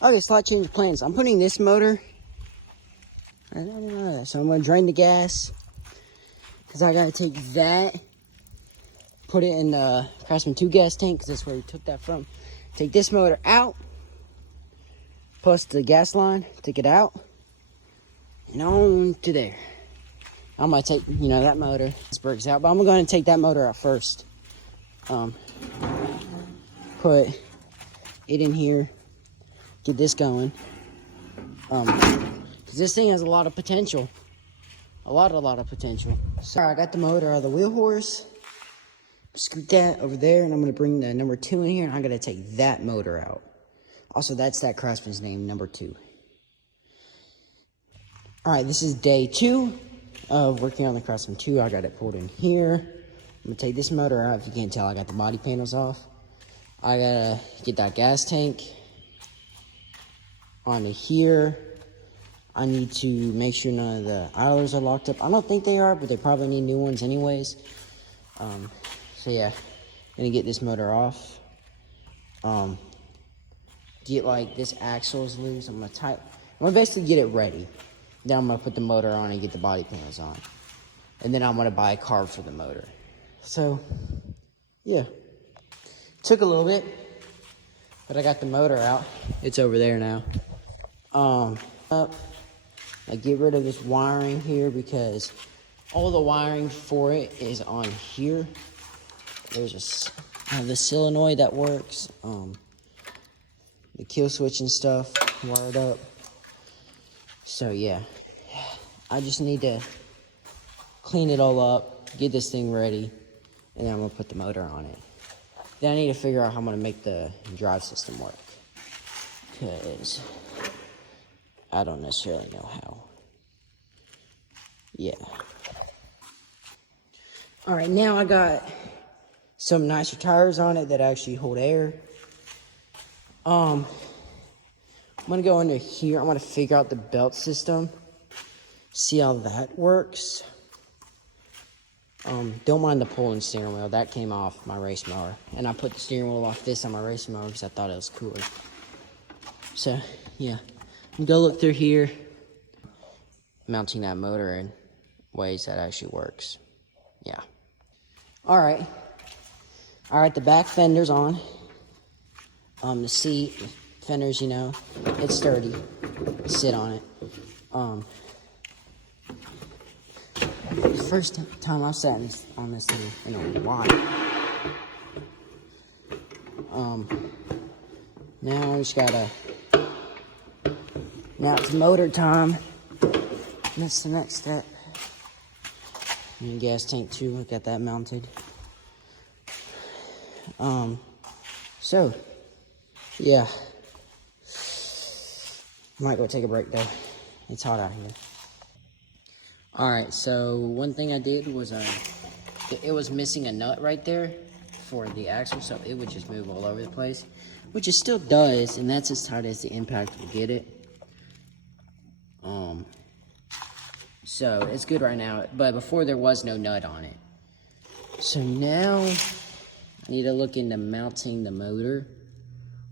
Okay, slight change of plans. I'm putting this motor. So I'm going to drain the gas. Because I got to take that. Put it in the Craftsman 2 gas tank. Because that's where we took that from. Take this motor out. Plus the gas line. Take it out. And on to there. I'm going to take, that motor. This breaks out. But I'm going to take that motor out first. Put it in here. Get this going. Because this thing has a lot of potential. A lot of potential. So I got the motor out of the wheel horse. Scoot that over there. And I'm going to bring the number 2 in here. And I'm going to take that motor out. Also, that's that Craftsman's name, number 2. Alright, this is day 2 of working on the Craftsman 2. I got it pulled in here. I'm going to take this motor out. If you can't tell, I got the body panels off. I got to get that gas tank onto here. I need to make sure none of the idlers are locked up. I don't think they are, but they probably need new ones anyways. So yeah, I'm going to get this motor off. Get like this axle is loose. I'm gonna basically get it ready. Then I'm gonna put the motor on and get the body panels on. And then I'm gonna buy a carb for the motor. So, yeah. Took a little bit, but I got the motor out. It's over there now. I get rid of this wiring here because all the wiring for it is on here. There's the solenoid that works. The kill switch and stuff wired up. So yeah, I just need to clean it all up, get this thing ready, and then I'm gonna put the motor on it. Then I need to figure out how I'm gonna make the drive system work, because I don't necessarily know how. Yeah. All right, now I got some nicer tires on it that actually hold air. I'm gonna go into here. I'm gonna figure out the belt system, see how that works. Don't mind the pulling steering wheel. That came off my race mower. And I put the steering wheel off this on my race mower because I thought it was cooler. So, yeah. I'm gonna look through here, mounting that motor in ways that actually works. Yeah. Alright. Alright, the back fender's on. The seat, fenders, it's sturdy. Sit on it. First time I've sat on this thing in a while. Now we just gotta. Now it's motor time. That's the next step. And gas tank too. Got that mounted. So. Yeah. Might go take a break though. It's hot out here. Alright, so one thing I did was it was missing a nut right there for the axle, so it would just move all over the place. Which it still does, and that's as tight as the impact will get it. So it's good right now, but before there was no nut on it. So now I need to look into mounting the motor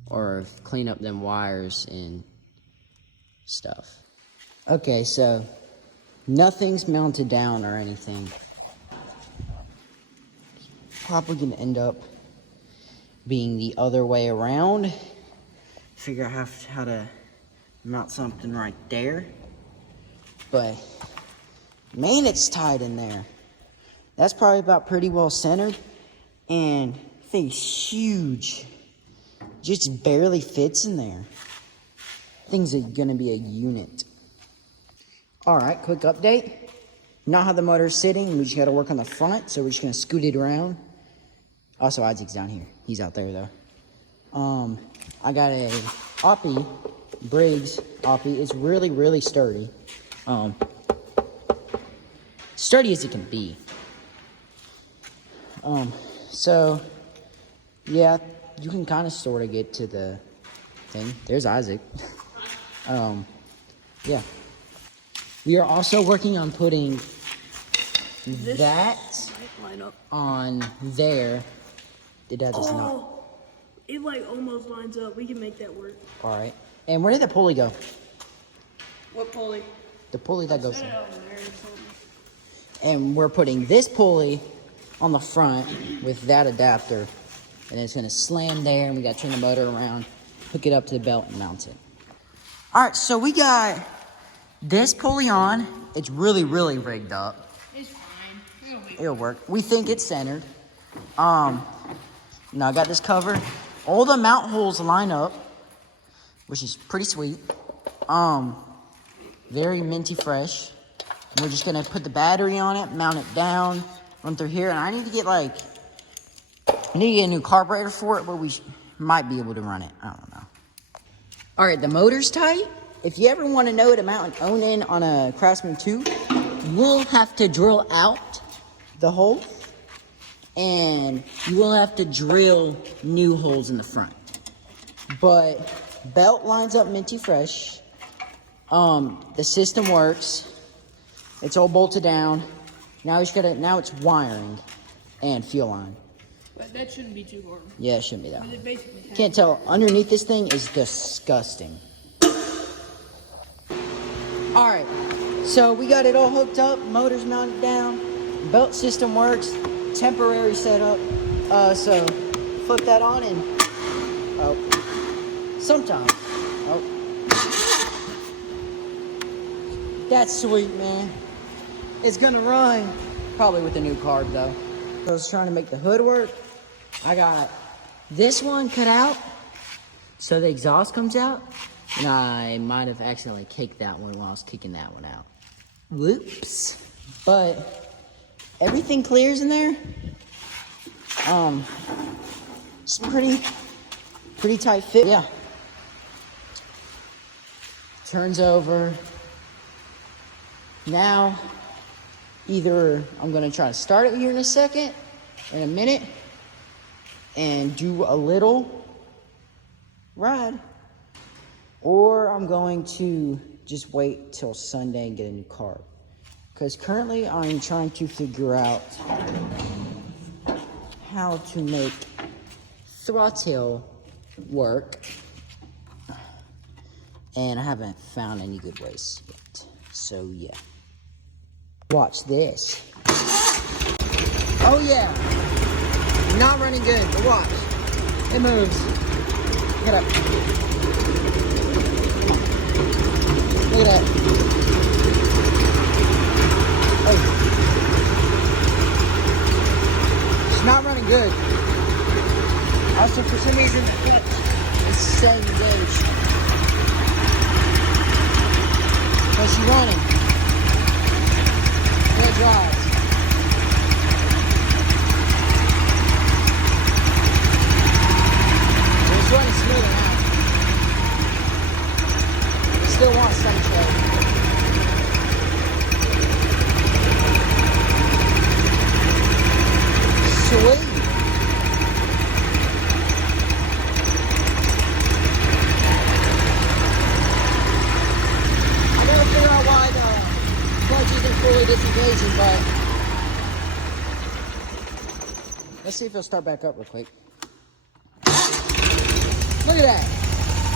or clean up them wires and stuff. Okay, so nothing's mounted down or anything. Probably gonna end up being the other way around. Figure out how to mount something right there. But man, it's tight in there. That's probably about pretty well centered. And the thing's huge. Just barely fits in there. Things are gonna be a unit. Alright, quick update. Not how the motor's sitting, we just gotta work on the front, so we're just gonna scoot it around. Also, Isaac's down here. He's out there though. I got a Oppie, Briggs Oppie. It's really, really sturdy. Sturdy as it can be. So, yeah, you can kind of sort of get to the thing. There's Isaac. Yeah. We are also working on putting that on there. It does not. It like almost lines up. We can make that work. All right. And where did the pulley go? What pulley? The pulley that goes in. Over there or something. And we're putting this pulley on the front with that adapter. And it's gonna slam there, and we gotta turn the motor around, hook it up to the belt, and mount it. All right, so we got this pulley on. It's really, really rigged up. It's fine. It'll work. We think it's centered. Now I got this covered. All the mount holes line up, which is pretty sweet. Very minty fresh. We're just gonna put the battery on it, mount it down, run through here, and I need to get I need to get a new carburetor for it, but we might be able to run it. I don't know. All right, the motor's tight. If you ever want to know to mount an own-in on a Craftsman 2, you'll have to drill out the hole, and you will have to drill new holes in the front. But belt lines up minty fresh. The system works. It's all bolted down. Now it's wiring and fuel line. But that shouldn't be too hard. Yeah, it shouldn't be that I mean, hard. it basically Can't tell. Underneath this thing is disgusting. All right, so we got it all hooked up. Motor's mounted down. Belt system works. Temporary setup. So flip that on and sometimes. That's sweet, man. It's gonna run. Probably with a new carb though. I was trying to make the hood work. I got this one cut out so the exhaust comes out. And I might have accidentally kicked that one while I was kicking that one out. Whoops. But everything clears in there. It's pretty tight fit. Yeah. Turns over. Now, either I'm gonna try to start it here in a minute, and do a little ride, or I'm going to just wait till Sunday and get a new carb. Because currently I'm trying to figure out how to make throttle work, and I haven't found any good ways yet. So yeah. Watch this. Oh yeah. Not running good, but watch. It moves. Get up. Look at that. Oh. It's not running good. Also, for some reason, it's disengaged. But she's running. Good drive. It's running smoother now. Still want some trade. Sweet. I never figure out why the clutch isn't fully disengaging, but let's see if it'll start back up real quick. Look at that.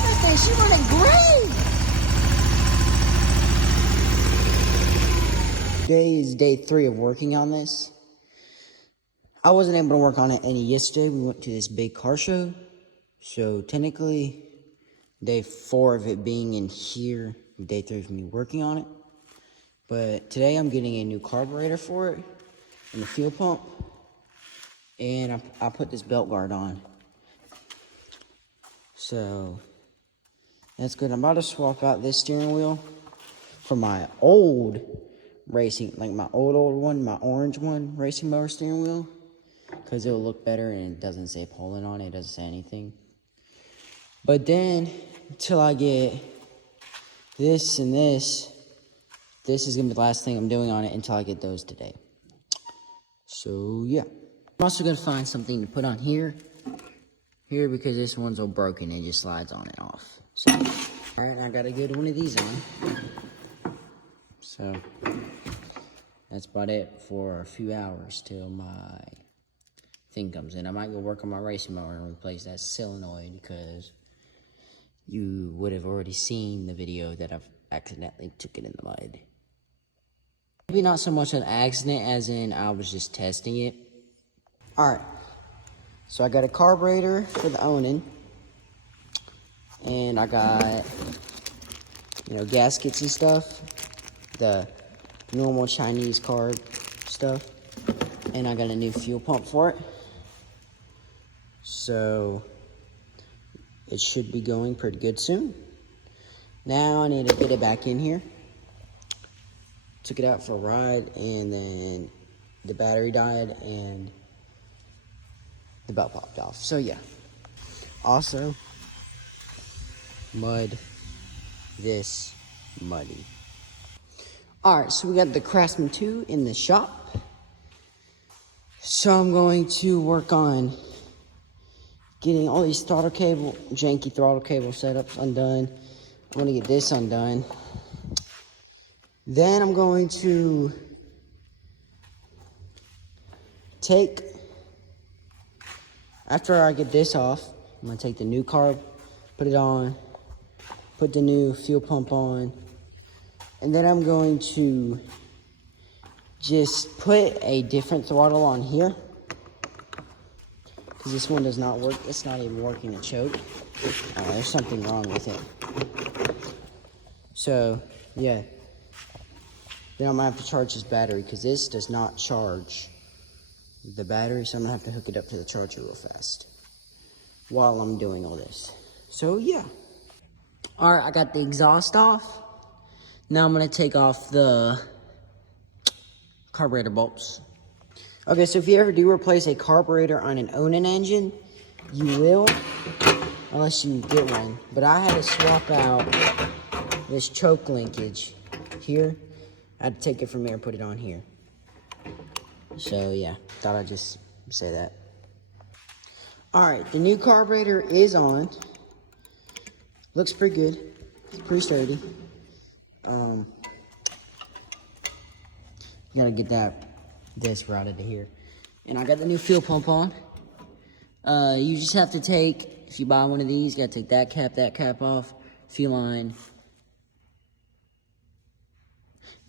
That thing, she's running great. Today is day 3 of working on this. I wasn't able to work on it any yesterday. We went to this big car show. So technically, day 4 of it being in here, day 3 of me working on it. But today I'm getting a new carburetor for it and the fuel pump. And I put this belt guard on. So that's good. I'm about to swap out this steering wheel for my old racing, like my old one, my orange one, racing mower steering wheel. Because it'll look better and it doesn't say Poland on it. It doesn't say anything. But then, until I get this and this is going to be the last thing I'm doing on it until I get those today. So, yeah. I'm also going to find something to put on here. Here, because this one's all broken. It just slides on and off. So, alright, I got to get one of these on. So, that's about it for a few hours till my thing comes in. I might go work on my racing mower and replace that solenoid because you would have already seen the video that I've accidentally took it in the mud. Maybe not so much an accident as in I was just testing it. Alright, so I got a carburetor for the Onan, and I got, gaskets and stuff, the normal Chinese carb stuff, and I got a new fuel pump for it. So it should be going pretty good soon. Now I need to get it back in here. Took it out for a ride, and then the battery died and the belt popped off. So yeah. Also, mud this muddy. Alright, so we got the Craftsman 2 in the shop. So I'm going to work on getting all these janky throttle cable setups undone. I'm going to get this undone. Then I'm going to after I get this off, I'm going to take the new carb, put it on, put the new fuel pump on, and then I'm going to just put a different throttle on here, because this one does not work. It's not even working to choke. There's something wrong with it. So, yeah. Then I'm going to have to charge this battery, because this does not charge the battery, so I'm going to have to hook it up to the charger real fast while I'm doing all this. So, yeah. Alright, I got the exhaust off. Now I'm going to take off the carburetor bolts. Okay, so if you ever do replace a carburetor on an Onan engine, you will, unless you get one. But I had to swap out this choke linkage here. I had to take it from there and put it on here. So yeah, thought I'd just say that. Alright, the new carburetor is on. Looks pretty good. It's pretty sturdy. Gotta get this routed to here. And I got the new fuel pump on. You just have to take, if you buy one of these, you gotta take that cap off, fuel line.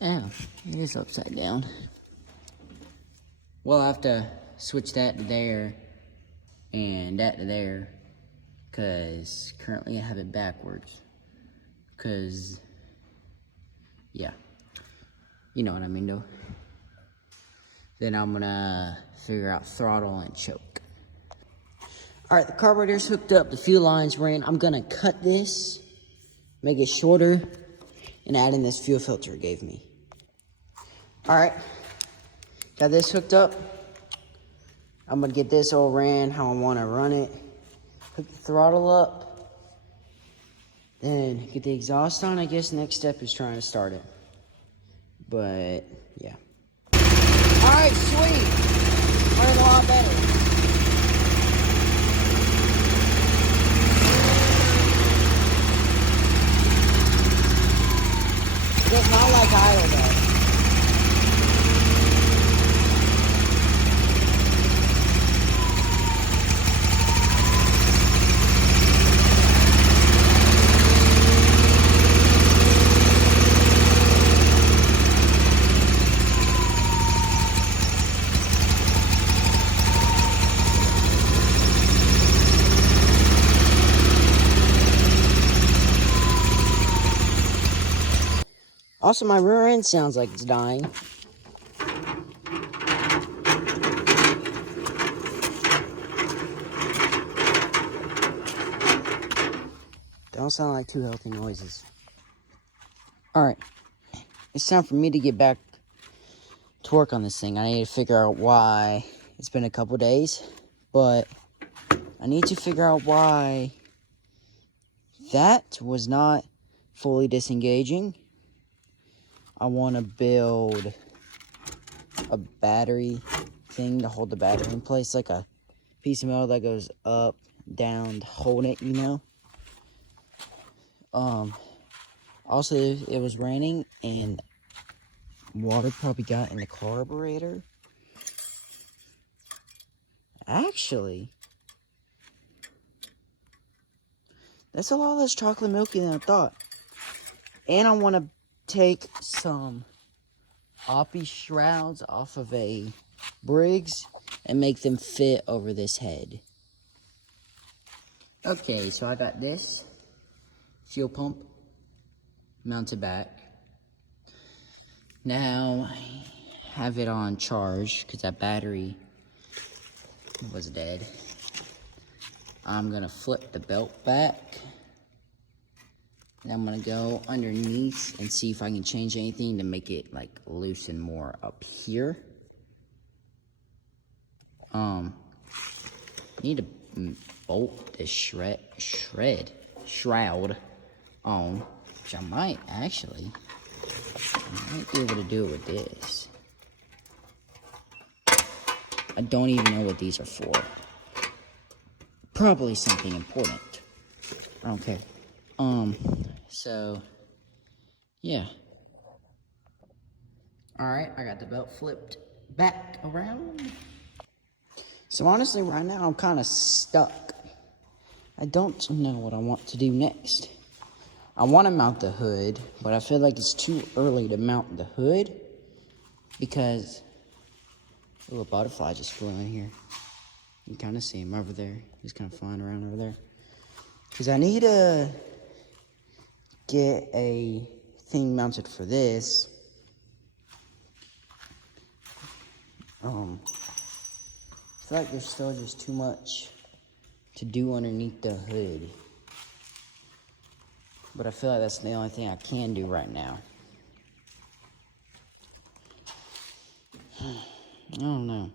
Ow, it is upside down. Well, I have to switch that to there and that to there, because currently I have it backwards. Because, yeah, you know what I mean though. Then I'm gonna figure out throttle and choke. Alright, the carburetor's hooked up, the fuel line's ran. I'm gonna cut this, make it shorter, and add in this fuel filter it gave me. Alright, got this hooked up. I'm gonna get this all ran how I wanna run it. Hook the throttle up. Then get the exhaust on. I guess next step is trying to start it. But, yeah. Alright, sweet. Running a lot better. It does not like idle though. Also, my rear end sounds like it's dying. They don't sound like too healthy noises. Alright, it's time for me to get back to work on this thing. I need to figure out why it's been a couple days, but I need to figure out why that was not fully disengaging. I want to build a battery thing to hold the battery in place, like a piece of metal that goes up, down to hold it, you know. Also, it was raining and water probably got in the carburetor. Actually, That's a lot less chocolate milky than I thought. And I want to take some Oppie shrouds off of a Briggs and make them fit over this head. Okay, so I got this fuel pump mounted back. Now I have it on charge because that battery was dead. I'm gonna flip the belt back. Then I'm gonna go underneath and see if I can change anything to make it like loosen more up here. Need to bolt this shroud on, which I might be able to do it with this. I don't even know what these are for. Probably something important. I don't care. So, yeah. Alright, I got the belt flipped back around. So honestly, right now, I'm kind of stuck. I don't know what I want to do next. I want to mount the hood, but I feel like it's too early to mount the hood because... Ooh, a butterfly just flew in here. You can kind of see him over there. He's kind of flying around over there. Because I need to get a thing mounted for this. I feel like there's still just too much to do underneath the hood. But I feel like that's the only thing I can do right now. I don't know.